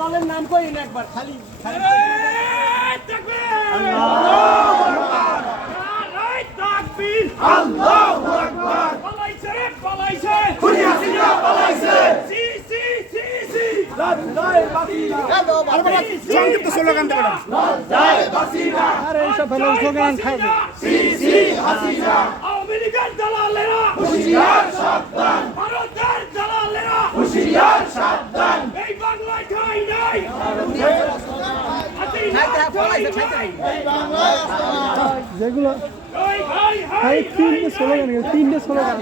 দলের নাম কই না একবার খালি আল্লাহু আকবার পালাইছে পালাইছে খুনি হাসিনা পালাইছে সি সি সি সি লজ্জায় বাসিনা সংক্ষিপ্ত স্লোগান দেবেন লজ্জায় বাসিনা আরে এইসব ভালো স্লোগান খাবে সি সি হাসিনা আওয়ামী লীগের দালালেরা হুঁশিয়ার সাবধান ভারতের দালালেরা হুঁশিয়ার সাবধান এই বাংলায় ঠাঁই নাই যেগুলো তিনটে স্লোগান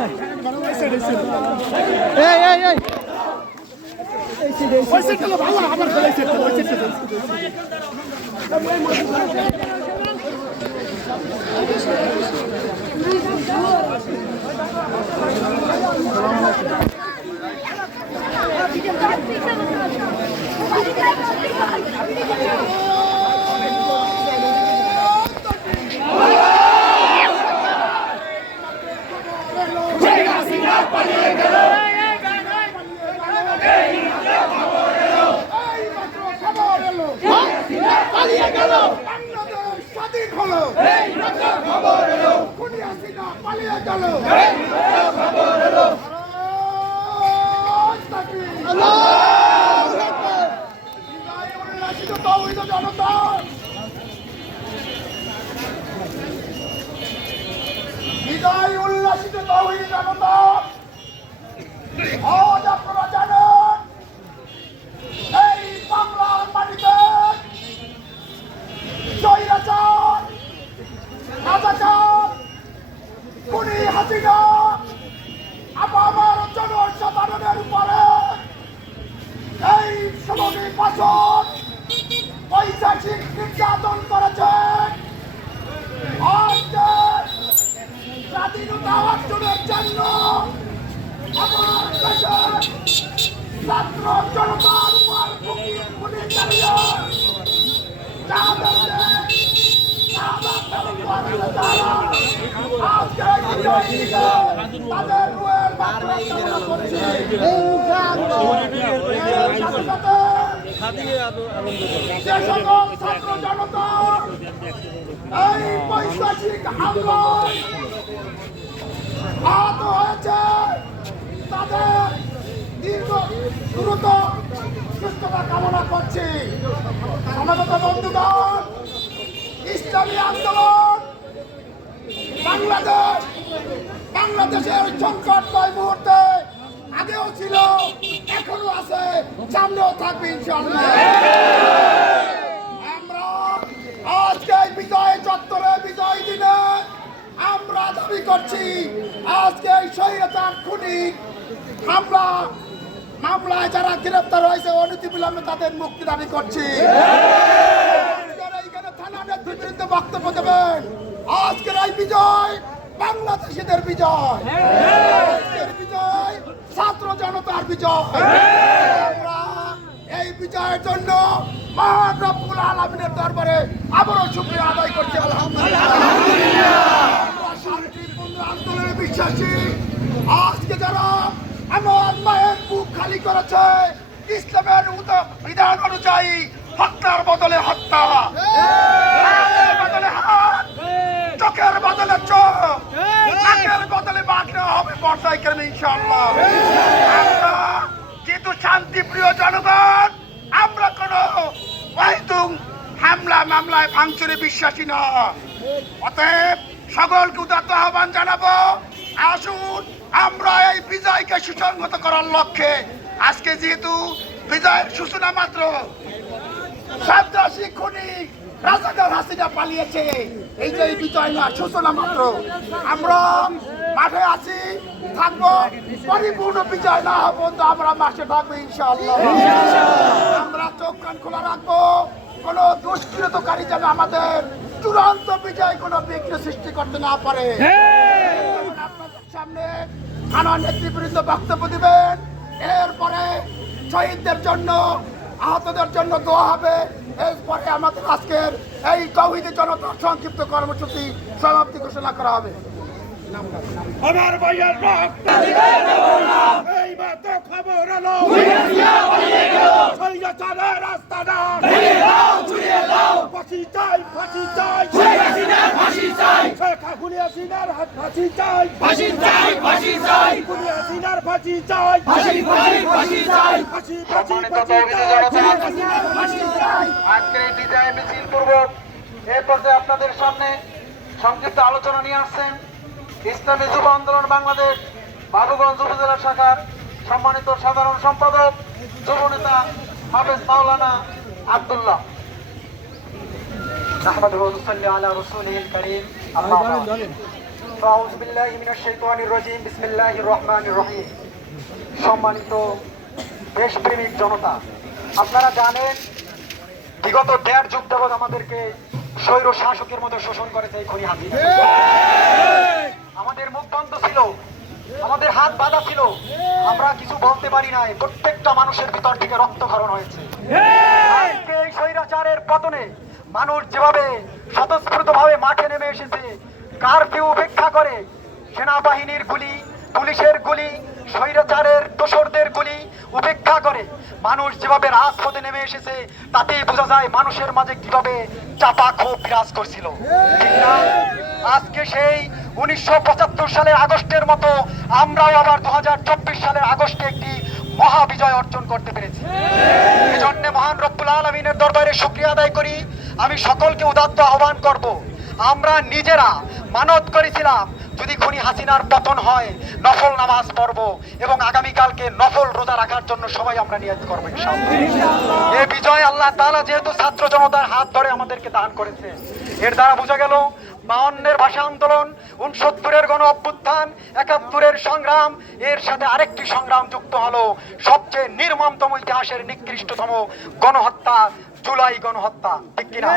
নাই ওই সাইডে এই এই এই এই সিডে ওই সাইডে ভালো আমার খেলাই সেট ওই সাইডে পালিয়ে গেল বাংলাদেশ স্বাধীন হলো এই মাত্র খবর এলো খুনি হাসিনা পালিয়ে গেল এই মাত্র খবর এলো আল্লাহু আকবার বিদায় উল্লাসিত তাওহীদ জনতা আজ আপনারা জানেন এই বাংলার মাটিতে স্বৈরাচার রাজাকার খুনি হাসিনা আমার জনসাধারণের উপরে এই 16 বছর পৈশাচিক নির্যাতন করেছেন। আজকে স্বাধীনতা অর্জনের জন্য আমার দেশের ছাত্র জনতার উপর গুলি চালিয়ে তাদের রুয়ের বার্তা করছি। যে সকল ছাত্র জনতা এই পৈশাচিক হামলায় আহত হয়েছে তাদের দ্রুত সুস্থতা কামনা করছি। সমাগত বন্ধুগণ, ইসলামী আন্দোলন বাংলাদেশের সংকটময় মুহূর্তে আগেও ছিল, এখনো আছে, সামনেও থাকবে ইনশাআল্লাহ। আমরা আজকে বিজয় চত্বরে বিজয় দিনে আমরা দাবি করছি আজকে এই স্বৈরাচার খুনি মামলায় যারা গ্রেফতার হয়েছে অনতিবিলম্বে তাদের মুক্তি দাবি করছি। এইখানে থানা নেতৃবৃন্দ বক্তব্য দেবেন। আজকের এই বিজয় বাংলাদেশিদের বিজয়, আজকের বিজয় ছাত্র জনতার বিজয়। আমরা এই বিজয়ের জন্য মহান রব্বুল আলামিনের দরবারে আবারও শুকরিয়া আদায় করছি। আলহামদুলিল্লাহ। আমরা শান্তিপূর্ণ আন্দোলনে বিশ্বাসী। আজকে যারা আমার মায়ের বুক খালি করেছে ইসলামের বিধান অনুযায়ী হত্যার বদলে হত্যা, হাতের বদলে হাত, চোখের বদলে চোখ, নাকের বদলে বাঘ নেওয়া হবে পর্যায়ক্রমে ইনশাআল্লাহ। আমরা যেহেতু শান্তিপ্রিয় জনগণ, আমরা কোন হামলা মামলায় ভাঙচুরে বিশ্বাসী না। অতএব সকলকে উদাত্ত আহ্বান জানাবো, আসুন আমরা এই বিজয়কে সুসংহত করার লক্ষ্যে আজকে যেহেতু বিজয়ের সূচনা মাত্র, সন্ত্রাসী খুনি রাজাকার হাসিনা পালিয়েছে, এই যে বিজয় না সূচনা মাত্র। আমরা মাঠে আছি, থাকবো, পরিপূর্ণ বিজয় না হওয়া পর্যন্ত আমরা মাঠে থাকবো ইনশাআল্লাহ। আমরা চোখ কান খোলা রাখবো, কোন দুষ্কৃতকারী যেন আমাদের চূড়ান্ত বিজয় কোনো বিঘ্ন সৃষ্টি করতে না পারে। আপনাদের সামনে থানা নেতৃবৃন্দ বক্তব্য দিবেন, এরপরে শহীদদের জন্য আহতদের জন্য দোয়া হবে। এরপরে আমাদের আজকের এই তাওহীদের জনতার সংক্ষিপ্ত কর্মসূচি সমাপ্তি ঘোষণা করা হবে। আমার ভাইয়ের রক্ত এই মাত্র খবর এলো স্বৈরাচারের রাস্তা না ফাঁসি চাই, ফাঁসি চাই, ফাঁসি চাই, খুনি হাসিনার ফাঁসি চাই, ফাঁসি চাই, ফাঁসি চাই, খুনি হাসিনার ফাঁসি চাই, ফাঁসি ফাঁসি ফাঁসি চাই, ফাঁসি ফাঁসি ফাঁসি চাই। আজকের এই বিজয় মিছিল পূর্বক এ পর্যায়ে আপনাদের সামনে সংক্ষিপ্ত আলোচনা নিয়ে আসছেন ইসলামী যুব আন্দোলন বাংলাদেশ বাবুগঞ্জ উপজেলা শাখার সম্মানিত সাধারণ সম্পাদক যুব নেতা হাফেজ মাওলানা আব্দুল্লাহ। নাহমাদুহু ওয়া নুসাল্লি আলা রাসূলিহিল কারীম। আম্মা বা'দ। আউযু বিল্লাহি মিনাশ শাইতানির রাজিম বিসমিল্লাহির রহমানির রহিম। সম্মানিত দেশপ্রেমিক জনতা, আপনারা জানেন বিগত 1.5 যুগ যাবৎ আমাদেরকে স্বৈর শাসকের মতো শোষণ করেছে এই খুনি হাসিনা। আমাদের মুখ বন্ধ ছিল, আমাদের হাত বাঁধা ছিল, আমরা কিছু বলতে পারি নাই। প্রত্যেকটা মানুষের ভিতর থেকে রক্তক্ষরণ হয়েছে। আজকে এই স্বৈরাচারের পতনে মানুষ যেভাবে স্বতঃস্ফূর্তভাবে মাঠে নেমে এসেছে, কারফিউ উপেক্ষা করে, সেনাবাহিনীর গুলি, পুলিশের গুলি, স্বৈরাচারের দোসরদের গুলি উপেক্ষা করে মানুষ যেভাবে রাজপথে নেমে এসেছে, তাতেই বোঝা যায় মানুষের মাঝে কিভাবে চাপা ক্ষোভ বিরাজ করছিল, ঠিক না? আজকে সেই 1975 সালের আগস্টের মতো আমরাও আবার 2024 সালের আগস্টে একটি মহা বিজয় অর্জন করতে পেরেছি। এজন্য মহান রব্বুল আলামিনের দরবারে শুকরিয়া আদায় করি। আমি সকলকে উদাত্ত আহ্বান করব, আমরা নিজেরা মানত করেছিলাম যদি খুনি হাসিনার পতন হয় নফল নামাজ পড়ব এবং আগামীকালকে নফল রোজা রাখার জন্য সবাই আমরা নিয়ত করবো ইনশাআল্লাহ। এই বিজয় আল্লাহ তাআলা যেহেতু ছাত্র জনতার হাত ধরে আমাদেরকে দান করেছে, এর দ্বারা বোঝা গেল 52-এর ভাষা আন্দোলন, 69-এর গণ অভ্যুত্থান, 71-এর সংগ্রাম, এর সাথে আরেকটি সংগ্রাম যুক্ত হলো সবচেয়ে নির্মমতম ইতিহাসের নিকৃষ্টতম গণহত্যা, জুলাই গণহত্যা, ঠিক কিনা?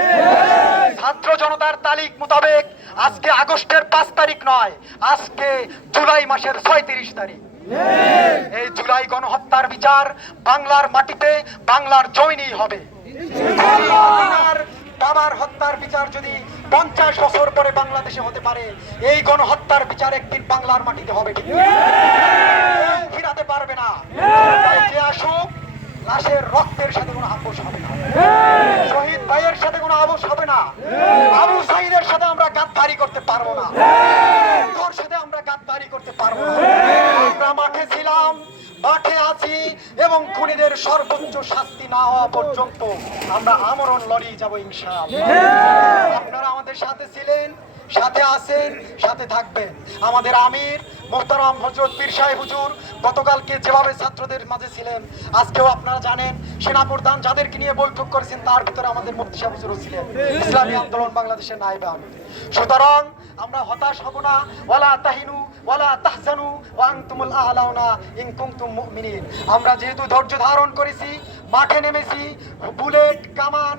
ছাত্র জনতার তারিখ মোতাবেক আজকে আগস্টের 5 তারিখ নয়, আজকে জুলাই মাসের 36 তারিখ। এই জুলাই গণহত্যার বিচার বাংলার মাটিতে, বাংলার জমিনেই হবে। বাবার হত্যার বিচার যদি 50 বছর পরে বাংলাদেশে হতে পারে, এই গণহত্যার বিচার একদিন বাংলার মাটিতে হবে, ঠিক ফিরাতে পারবে না। তাই যে আসুক, লাশের রক্তের সাথে কোনো আপোষ হবে না, শহীদ ভাইয়ের সাথে কোনো আপোষ হবে না, আবু সাইদের সাথে আমরা গাদ্দারি করতে পারবো না, তোর সাথে আমরা গাদ্দারি করতে পারবো না। আমরা মাঠে ছিলাম, মাঠে আছি এবং খুনিদের সর্বোচ্চ শাস্তি না হওয়া পর্যন্ত আমরা আমরণ লড়িয়ে যাবো ইনশাআল্লাহ। আপনারা আমাদের সাথে ছিলেন, সাথে আছেন, সাথে থাকবেন। আমাদের আমির মোহতারাম হযরত পীর সাহেব হুজুর গতকালকে যেভাবে ছাত্রদের মাঝে ছিলেন, আজকেও আপনারা জানেন সেনাপ্রধান যাদেরকে নিয়ে বৈঠক করেছেন তার ভিতরে আমাদের মুফতি সাহেব হুজুরও ছিলেন, ইসলামী আন্দোলন বাংলাদেশের নায়েবে আমির। সুতরাং আমরা হতাশ হব না। ওয়ালা তাহিনু ওয়ালা তাহজানু ওয়া আনতুমুল আ'লাউনা ইন কুনতুম মুমিনিন। আমরা যেহেতু ধৈর্য ধারণ করেছি, মাঠে নেমেছি, বুলেট, কামান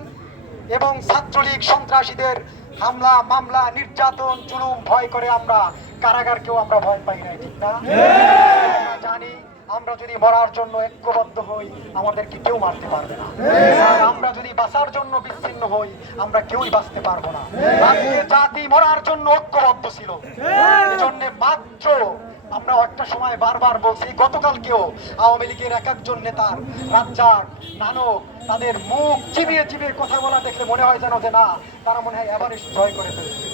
এবং ছাত্রলীগ সন্ত্রাসীদের হামলা, মামলা, নির্যাতন, জুলুম ভয় করে আমরা কারাগারকেও আমরা ভয় পাই না, ঠিক না? আমরা জানি আমরা যদি মরার জন্য ঐক্যবদ্ধ হই আমাদেরকে কেউ মারতে পারবে না, আর আমরা যদি বাঁচার জন্য বিচ্ছিন্ন হই আমরা কেউই বাঁচতে পারবো না। আজকে জাতি মরার জন্য ঐক্যবদ্ধ ছিল, এজন্য মাত্র আমরা একটা সময় বারবার বলছি, গতকালকেও আওয়ামী লীগের এক একজন নেতার রাজ্জাক, নানক, তাদের মুখ চিবিয়ে চিবিয়ে কথা বলা দেখলে মনে হয় যেন যে না, তারা মনে হয় এভারেস্ট জয় করে ফেলেছে।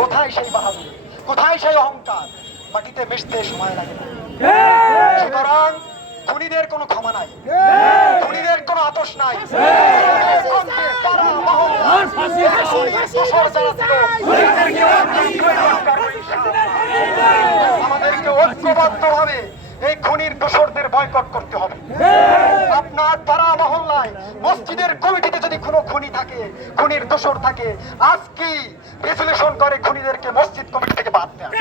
কোথায় সেই বাহাদুরি, কোথায় সেই অহংকার? মাটিতে মিশতে সময় লাগে না। সুতরাং খুনিদের কোনো ক্ষমা নাই, খুনিদের কোনো আপোষ নাই। আমাদেরকে ঐক্যবদ্ধভাবে এই খুনির দোসরদের বয়কট করতে হবে। আপনার পাড়া মহল্লায় মসজিদের কমিটিতে যদি কোনো খুনি থাকে, খুনির দোসর থাকে, আজকেই রেজুলেশন করে খুনিদেরকে মসজিদ কমিটি থেকে বাদ দেয়।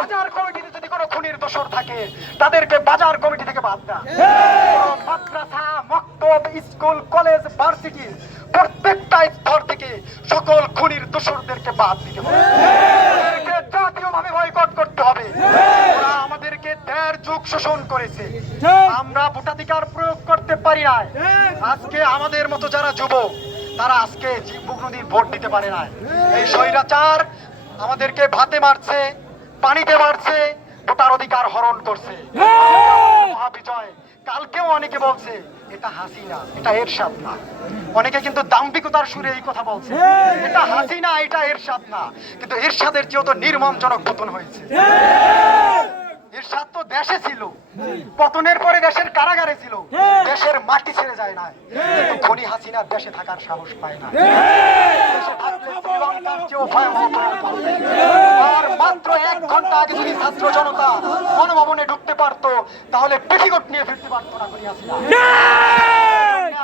বাজার কমিটিতে যদি কোনো খুনির দোসর থাকে তাদেরকে বাজার কমিটি থেকে বাদ দেয়। মাদ্রাসা, মক্তব, স্কুল, কলেজ, ভার্সিটি প্রত্যেকটা স্তর থেকে সকল খুনির দোসরদেরকে বাদ দিতে হবে, জাতীয়ভাবে বয়কট করতে হবে। ওরা আমাদেরকে 1.5 যুগ শোষণ করেছে, আমরা ভোটাধিকার প্রয়োগ করতে পারি না। আজকে আমাদের মতো যারা যুবক তারা আজকে বুক নদীর ভোট দিতে পারে না। এই স্বৈরাচার আমাদেরকে ভাতে মারছে, পানিতে মারছে, ভোটার অধিকার হরণ করছে। মহাবিজয় কালকেও অনেকে বলছে এটা হাসিনা, এটা এরশাদ না। অনেকে কিন্তু দাম্ভিকতার সুরে এই কথা বলছে, এটা হাসিনা, এটা এরশাদ না। কিন্তু এরশাদের চেয়েও তো নির্মমজনক পতন হয়েছে। এরশাদ তো দেশে ছিল, পতনের পরে দেশের কারাগারে ছিল, দেশের মাটি ছেড়ে যায় না। কিন্তু খুনি হাসিনা দেশে থাকার সাহস পায় না। দেশে থাকলে শ্রীলঙ্কার চেয়েও ভয়াবহ পরিণতি হবে। আর মাত্র 1 ঘন্টা আগে যদি ছাত্র জনতা গণভবনে ঢুকতে পারতো তাহলে পেটিকোট নিয়ে ফিরতে পারতো না খুনি হাসিনা।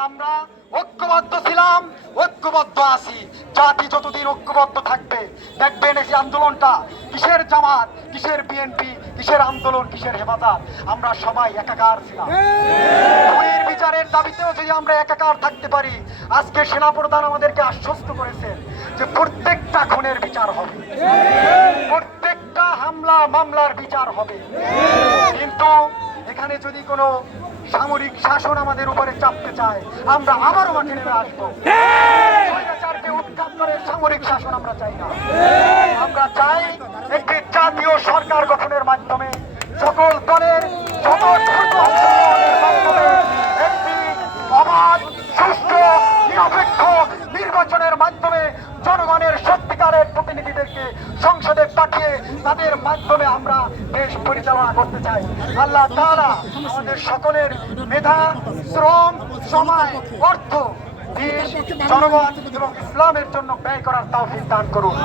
আমরা ঐক্যবদ্ধ ছিলাম, ঐক্যবদ্ধ আছি। জাতি যতদিন ঐক্যবদ্ধ থাকবে, দেখবেন এই যে আন্দোলনটা কিসের জামাত, কিসের বিএনপি, কিসের আন্দোলন, কিসের হেফাজত, আমরা সবাই একাকার ছিলাম। খুনির বিচারের দাবিতেও যদি আমরা একাকার থাকতে পারি, আজকে সেনাপ্রধান আমাদেরকে আশ্বস্ত করেছেন যে প্রত্যেকটা খুনের বিচার হবে, প্রত্যেকটা হামলা মামলার বিচার হবে। কিন্তু এখানে যদি কোনো সামরিক শাসন আমাদের উপরে চাপতে চায়, আমরা আবারও মাঠে নেমে আসবো। স্বৈরাচারকে উৎখাত করে সামরিক শাসন আমরা চাই না। আমরা চাই একটি জাতীয় সরকার গঠনের মাধ্যমে সকল দলের স্বতঃস্ফূর্ত অংশগ্রহণের মাধ্যমে একটি অবাধ, সুষ্ঠু, নিরপেক্ষ নির্বাচনের মাধ্যমে জনগণের সত্যিকারের প্রতিনিধিদেরকে সংসদে পাঠিয়ে তাদের মাধ্যমে আমরা দেশ পরিচালনা করতে চাই। আল্লাহ তাআলা আমাদের সকলের মেধা, শ্রম, সময়, অর্থ দেশ, জনগণ এবং ইসলামের জন্য ব্যয় করার তৌফিক দান করুন।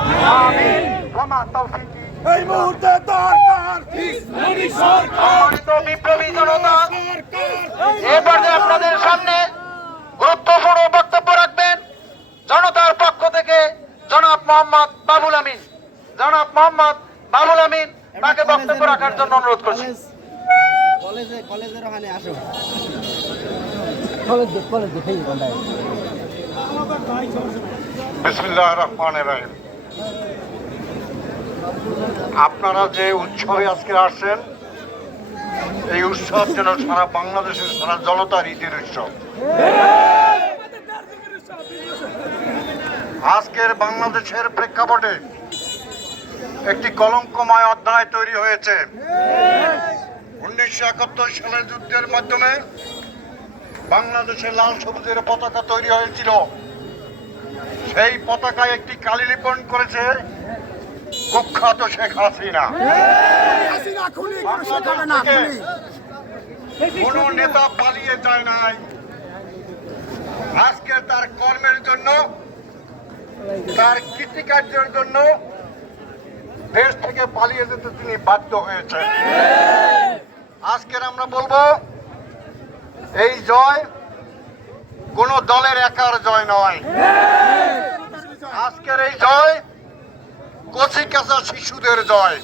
আমিন। ওয়া মা তৌফিকি এই মুহূর্তে দরকার সম্মানিত বিপ্লবী জনতা, এই পর্যায়ে আপনাদের সামনে গুরুত্বপূর্ণ বক্তব্য রাখবেন জনতার পক্ষ থেকে জনাব মোহাম্মদ বাবুল আমিন। জনাব মোহাম্মদ বাবুল আমিন তাকে বক্তব্য রাখার জন্য অনুরোধ করছি। কলেজের ওখানে আসো। কলেজ দেখেই কোনটায়। বিসমিল্লাহির রহমানির রহিম। আপনারা যে উৎসবে আজকে আসছেন, এই উৎসব যেন সারা বাংলাদেশের সারা জনতার ঈদের উৎসব। আজকের বাংলাদেশের প্রেক্ষাপটে একটি কলঙ্কময় অধ্যায় তৈরি হয়েছে। 1971 সালের যুদ্ধের মাধ্যমে বাংলাদেশের লাল সবুজের পতাকা তৈরি হয়েছিল। সেই পতাকায় একটি কালি লিপন করেছে কুখ্যাত শেখ হাসিনা। কোন নেতা পালিয়ে যায় নাই। আজকে তার কর্মের জন্য, তার কৃতিকার্যের জন্য দেশ থেকে পালিয়ে যেতে তিনি বাধ্য হয়েছেন। আজকের আমরা বলবো, এই জয় কোন দলের একার জয় নয়। আজকের এই জয় কচি কাঁচা শিশুদের জয়।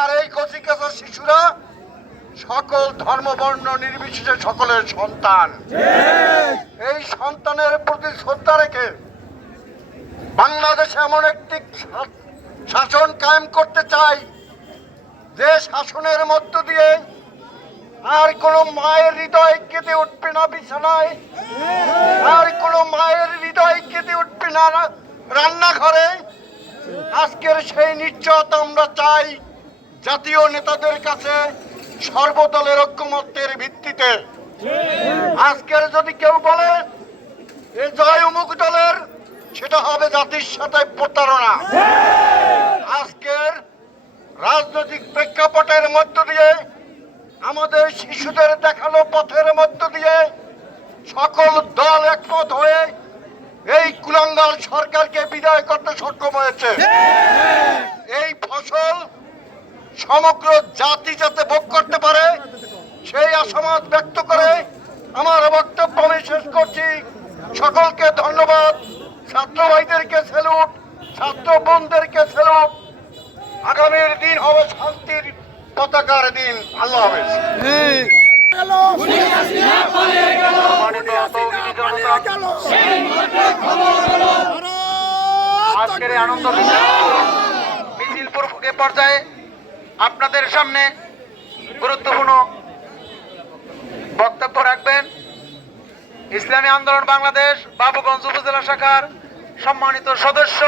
আর এই কচি কাঁচা শিশুরা সকল ধর্ম বর্ণ নির্বিশেষে সকলের সন্তান। এই সন্তানের প্রতি শ্রদ্ধা রেখে বাংলাদেশে এমন একটি শাসন কায়েম করতে চাই, যে শাসনের মধ্য দিয়ে আর কোনো মায়ের হৃদয় কেঁদে উঠবে না বিছানায়, আর কোনো মায়ের হৃদয় কেঁদে উঠবে না রান্নাঘরে। আজকের সেই নিশ্চয়তা আমরা চাই জাতীয় নেতাদের কাছে সর্বদলের ঐক্যমত্যের ভিত্তিতে। আজকের যদি কেউ বলে এ জয় অমুক দলের, সেটা হবে জাতির সাথে প্রতারণা। আজকের রাজনৈতিক প্রেক্ষাপটের মধ্য দিয়ে, আমাদের শিশুদের দেখানো পথের মধ্য দিয়ে সকল দল একমত হয়ে এই কুলাঙ্গার সরকারকে বিদায় করতে সক্ষম হয়েছে। এই ফসল সমগ্র জাতি যাতে ভোগ করতে পারে সেই আশাবাদ ব্যক্ত করে আমার বক্তব্য আমি শেষ করছি। সকলকে ধন্যবাদ। ছাত্র ভাইদেরকে স্যালুট, ছাত্র বোনদেরকে স্যালুট। আগামীর দিন হবে শান্তির পতাকার দিন। আল্লাহ হাফেজ। আজকের এই আনন্দ মিছিল পর্যায়ে আপনাদের সামনে গুরুত্বপূর্ণ বক্তব্য রাখবেন ইসলামী আন্দোলন বাংলাদেশ বাবুগঞ্জ উপজেলা শাখার সম্মানিত সদস্য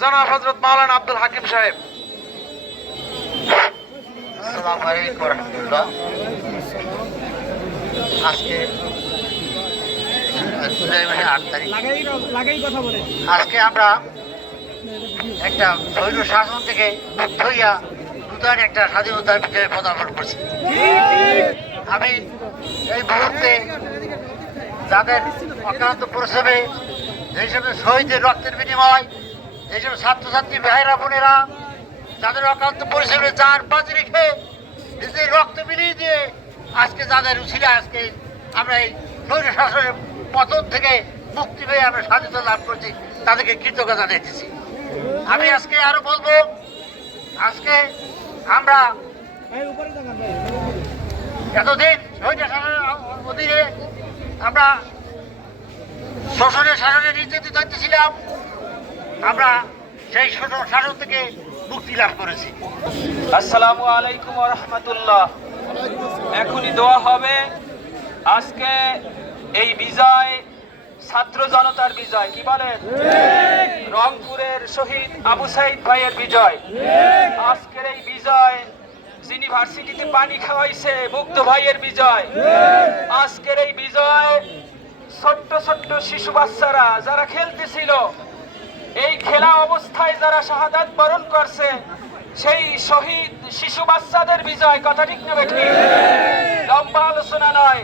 জনাব হযরত মাওলানা আব্দুল হাকিম সাহেব। আসসালামু আলাইকুম ওয়া রাহমাতুল্লাহ। আজকে জুলাই মাসের 8 তারিখ। আজকে আমরা একটা স্বৈর শাসন থেকে মুক্ত হইয়া নূতন একটা স্বাধীনতার ভিতরে পদার্পণ করছি। আমি এই মুহূর্তে যাদের অক্লান্ত পরিশ্রমে, যেসব শহীদের রক্তের বিনিময়, যেসব ছাত্রছাত্রী ভাইরা বোনেরা যাদের অক্লান্ত পরিশ্রমে যার বাজি রেখে নিজের রক্ত বিলিয়ে দিয়ে আজকে যাদের উছিলা আজকে আমরা এই স্বৈর শাসনের পতন থেকে মুক্তি পেয়ে আমরা স্বাধীনতা লাভ করছি, তাদেরকে কৃতজ্ঞতা দিতেছি। আমি আজকে আরো বলবো, আজকে আমরা এতদিন স্বৈর শাসনের অধীনে আমরা শোষণের শাসনে নির্যাতিত হতেছিলাম, আমরা সেই শোষণ শাসন থেকে মুক্তি লাভ করেছি। আসসালামু আলাইকুম ওয়া রাহমাতুল্লাহ। এখনই দোয়া হবে। আজকে এই বিজয় ছাত্র জনতার বিজয়, কি বলেন? রংপুরের শহীদ আবু সাইদ ভাইয়ের বিজয়। আজকের এই বিজয় ইউনিভার্সিটিতে পানি খাওয়াইছে মুগ্ধ ভাইয়ের বিজয়। আজকের এই বিজয় ছোট্ট ছোট্ট শিশু বাচ্চারা যারা খেলতেছিল, এই খেলা অবস্থায় যারা শাহাদাত বরণ করছে, সেই শহীদ শিশু বাচ্চাদের বিজয়। কথা ঠিক না বেঠি? লম্বা আলোচনা নয়,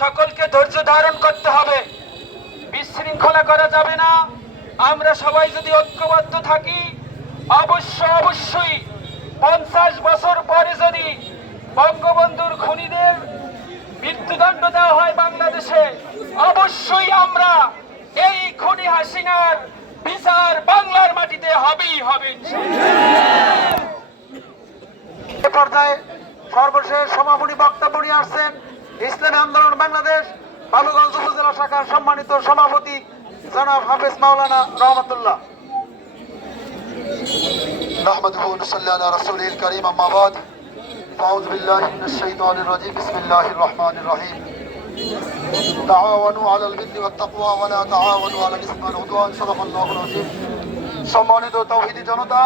সকলকে ধৈর্য ধারণ করতে হবে, বিশৃঙ্খলা করা যাবে না। আমরা সবাই যদি ঐক্যবদ্ধ থাকি, অবশ্যই 50 বছর পরে যদি বঙ্গবন্ধুর খুনিদের মৃত্যুদণ্ড দেওয়া হয় বাংলাদেশে, অবশ্যই আমরা এই খুনি হাসিনার বিচার বাংলার মাটিতে হবেই হবে। এ পর্যায়ে সর্বশেষ সমাপনী বক্তব্য নিয়ে আসছেন ইসলামী আন্দোলন বাংলাদেশ বাবুগঞ্জ উপজেলা শাখার সম্মানিত সভাপতি জনাব হাফেজ মাওলানা রহমতুল্লাহ। نحمده ونصلي على رسوله الكريم أما بعد أعوذ بالله من الشيطان الرجيم بسم الله الرحمن الرحيم تعاونوا على البر والتقوى ولا تعاونوا على الإثم والعدوان صدق الله العظيم। সম্মানিত তাওহীদি জনতা,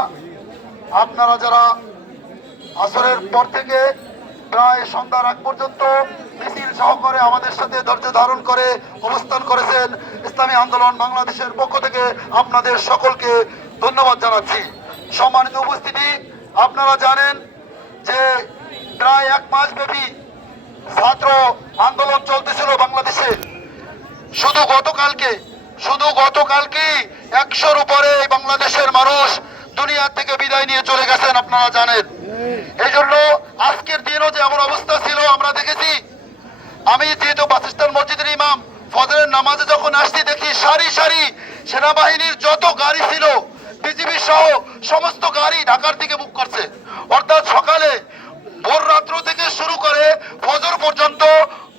আপনারা যারা আসরের পর থেকে প্রায় সন্ধ্যার আগ পর্যন্ত মিছিল সহকারে আমাদের সাথে ধৈর্য ধারণ করে অবস্থান করেছেন, ইসলামী আন্দোলন বাংলাদেশের পক্ষ থেকে আপনাদের সকলকে ধন্যবাদ জানাচ্ছি। সম্মানিত উপস্থিতি, আপনারা জানেন যে প্রায় 1 মাস ব্যাপী ছাত্র আন্দোলন চলতেছিল বাংলাদেশে। শুধু গতকালকে 100-র উপরে বাংলাদেশের মানুষ দুনিয়া থেকে বিদায় নিয়ে চলে গেছেন, আপনারা জানেন। এই জন্য আজকের দিনও যে এমন অবস্থা ছিল আমরা দেখেছি। আমি যেহেতু বাসস্ট্যান্ড মসজিদের ইমাম, ফজরের নামাজে যখন আসছি দেখি সারি সারি সেনাবাহিনীর যত গাড়ি ছিল, বিজিবি সহ সমস্ত গাড়ি ঢাকার দিকে মুখ করছে। অর্থাৎ সকালে ভোর রাত্র থেকে শুরু করে ফজর পর্যন্ত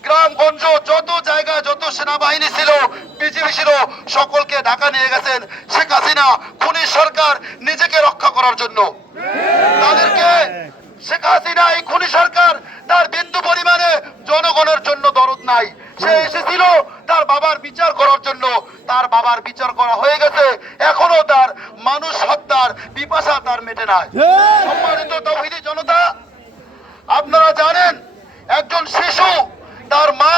গ্রামগঞ্জ যত জায়গায় যত সেনাবাহিনী ছিল, বিজিবি ছিল, সকলকে ঢাকা নিয়ে গেছেন শেখ হাসিনা খুনি সরকার নিজেকে রক্ষা করার জন্য। তাদেরকে শেখ হাসিনা এই খুনি সরকার তার বিন্দু পরিমাণে জনগণের জন্য দরদ নাই। সে এসেছিল তার বাবার বিচার করার জন্য, তার বাবার বিচার করা হয়ে গেছে, এখনো তার মানুষ হত্যার পিপাসা তার মেটে নাই। সম্মানিত তাওহীদি জনতা, আপনারা জানেন একজন শিশু তার মা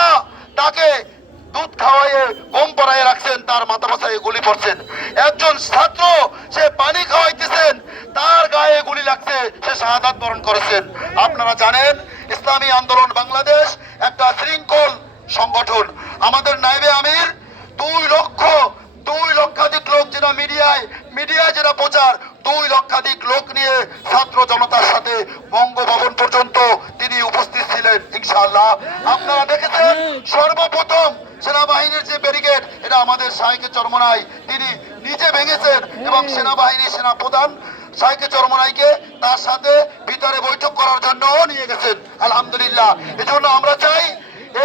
তাকে দুধ খাওয়াইয়ে গম পরাইয়ে রাখছেন, তার মাথা মাথায় গুলি পড়ছেন। একজন ছাত্র সে পানি খাওয়াইতেছেন, তার গায়ে গুলি লাগছে, সে শাহাদাত বরণ করেছেন। আপনারা জানেন ইসলামী আন্দোলন বাংলাদেশ একটা শৃঙ্খল সংগঠন। আমাদের নায়েবে আমির 2 লক্ষাধিক লোক, যেটা মিডিয়ায় যেটা প্রচার, 2 লক্ষাধিক লোক নিয়ে ছাত্র জনতার সাথে বঙ্গভবন পর্যন্ত তিনি উপস্থিত ছিলেন ইনশাআল্লাহ। আপনারা দেখেছেন সর্বপ্রথম সেনাবাহিনীর যে ব্যারিকেড, এটা আমাদের শাইখে চরমনাই তিনি নিজে ভেঙেছেন এবং সেনা প্রধান শাইখে চরমনাইকে তার সাথে ভিতরে বৈঠক করার জন্য নিয়ে গেছেন। আলহামদুলিল্লাহ। এজন্য আমরা চাই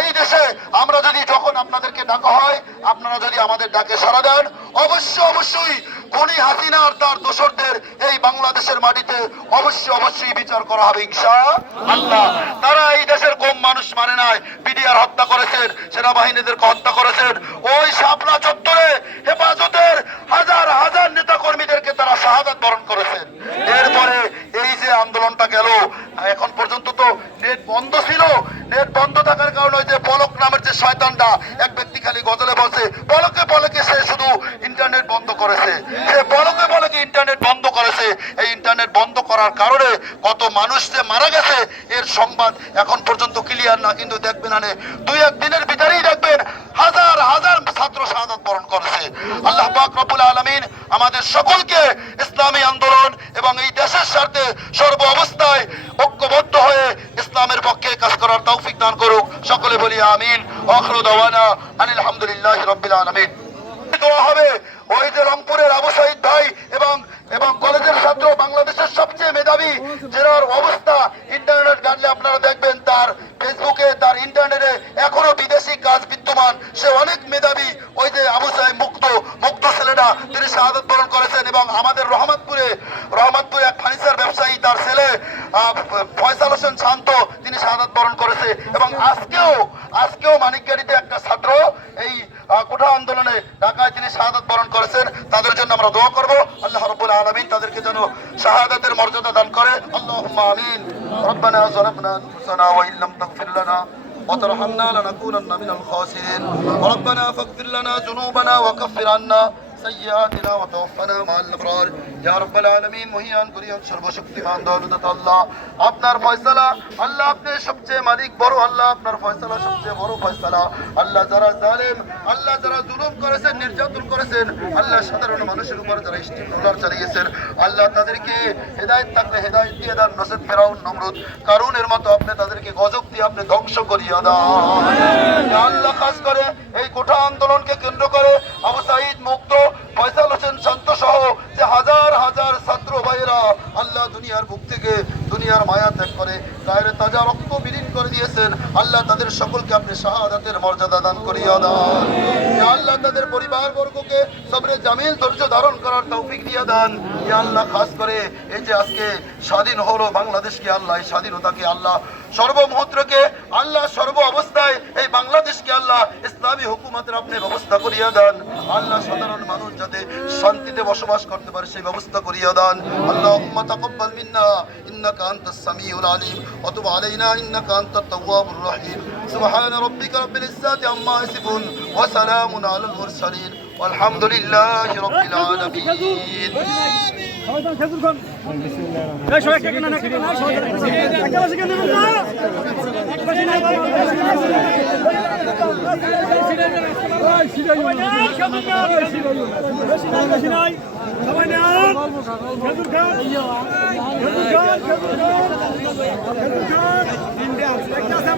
এই দেশে আমরা যদি যখন আপনাদেরকে ডাকা হয়, আপনারা যদি আমাদের ডাকে সাড়া দেন, অবশ্যই খুনি হাসিনা আর তার দোসরদের এই বাংলাদেশের মাটিতে অবশ্যই বিচার করা হবে ইনশাআল্লাহ। তারা এই দেশের কম মানুষ মানে নাই, বিডিআর হত্যা করেছেন, সেনাবাহিনীদেরকে হত্যা করেছেন, ওই শাপলা চত্বরে হেফাজতের হাজার নেতা কর্মীদেরকে তারা শাহাদাত বরণ করেছেন। এরপরে এই যে আন্দোলনটা গেল, এখন পর্যন্ত তো নেট বন্ধ ছিল। নেট বন্ধ থাকার কারণে ওই যে পলক নামের যে শয়তানটা, এক ব্যক্তি খালি গজলে বলছে পলকে সে শুধু ইন্টারনেট বন্ধ করেছে, সে পলকে ইন্টারনেট বন্ধ করেছে। এই ইন্টারনেট বন্ধ করার কারণে কত মানুষ যে মারা গেছে এর সংবাদ এখন পর্যন্ত ক্লিয়ার না, কিন্তু দেখবেন 2-1 দিনের ভিতরেই দেখবেন হাজার ছাত্র শাহাদাত বরণ করেছে। আল্লাহ পাক রব্বুল আলামিন আমাদের সকলকে ইসলামী আন্দোলন এবং এই দেশের স্বার্থে সর্ব অবস্থায় ঐক্যবদ্ধ হয়ে ইসলামের পক্ষে কাজ করার তৌফিক দান করুক। সকলে বলি আমিন। আখিরু দাওয়ানা আনিল হামদুলিল্লাহি রাব্বিল আলামিন। দোয়া হবে ওই যে রংপুরের আবু সাইদ ভাই এবং কলেজের ছাত্র, বাংলাদেশের সবচেয়ে মেধাবী, যার অবস্থা ইন্টারনেট ঘাটলে আপনারা দেখবেন তার ফেসবুকে, তার ইন্টারনেটে এখনো বিদেশি কাজ বিদ্যমান। সে অনেক মেধাবী। ওই যে আবু সাইদ মুক্ত ছেলেটা, তিনি শাহাদাত বরণ করেছেন। এবং আমাদের রহমতপুরে এক ফার্নিচার ব্যবসায়ী, তার ছেলে ফয়সাল হোসেন শান্ত, তিনি শাহাদাত বরণ করেছে। এবং আজকেও মানিকগাড়িতে একটা ছাত্র এই কোঠা আন্দোলনে ঢাকায় তিনি শাহাদাত বরণ করেছেন। তাদের জন্য আমরা দোয়া করব, আল্লাহ রাব্বুল আলামিন তাদেরকে যেন শাহাদাতের মর্যাদা দান করে। আল্লাহুম্মা আমিন। রব্বানা যালামনা আনফুসানা ওয়া ইল্লাম তাগফির লানা وترحمنا لنكونن من الخاسرين ربنا فاغفر لنا ذنوبنا وكفر عنا سيئاتنا وتوفنا مع الابرار يا رب العالمين। মহিয়ান করিয়ান সর্বশক্তিমান দয়ালুদাতা আল্লাহ, আপনার ফয়সালা আল্লাহ, আপনি সবচেয়ে মালিক বড় আল্লাহ, আপনার ফয়সালা সবচেয়ে বড় ফয়সালা আল্লাহ। যারা জালেম আল্লাহ, যারা জুলুম করেছেন, নির্যাতন করেছেন আল্লাহ, সাধারণ মানুষের উপর যারা স্টিমরোলার চালিয়েছেন আল্লাহ, তাদেরকে হেদায়েত থাকলে হেদায়েত দিয়ে দেন, নসেদ ফেরাউন নমরুদ কারুনের মতো আপনি তাদেরকে গজব দিয়ে আপনি ধ্বংস করিয়া দান আল্লাহ। খাস করে এই কোঠা আন্দোলনকে কেন্দ্র করে আবু সাঈদ মুক্ত, ফয়সাল হোসেন শান্ত সহ যে হাজার হাজার ছাত্র ভাইয়েরা আল্লাহ দুনিয়ার বুক থেকে দুনিয়ার মায়া ত্যাগ করে গায়ের তাজা রক্ত বিলীন করে দিয়েছেন আল্লাহ, তাদের সকলকে আপনি শাহাদাতের মর্যাদা দান করিয়া দান আল্লাহ। তাদের পরিবার বর্গকে সবরে জামিল ধৈর্য ধারণ করার তৌফিক দিয়ে দান আল্লাহ। খাস করে এই যে আজকে স্বাধীন হলো বাংলাদেশকে আল্লাহ, এই স্বাধীনতাকে আল্লাহ, সর্বমুহূর্তকে আল্লাহ, সর্ব অবস্থায় এই বাংলাদেশকে আল্লাহ ইসলামী হুকুমতের আপনি ব্যবস্থা করিয়া দেন আল্লাহ। সাধারণ মানুষ যাতে শান্তিতে বসবাস করতে পারে সেই ব্যবস্থা করিয়া দেন আল্লাহুম্মা তাকাব্বাল মিন্না ইন্নাকা আনতাস সামিউল আলিম ওয়া তুব আলাইনা ইন্নাকা আনতাত তাওয়াবুর রহিম। সুবহান রাব্বিকা রাব্বিল ইজ্জাতি আম্মা ইয়াসিফুন ওয়া সালামুন আলাল মুরসালিন ওয়ালহামদুলিল্লাহি রাব্বিল আলামিন।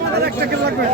আমাদের একটা লাগবে।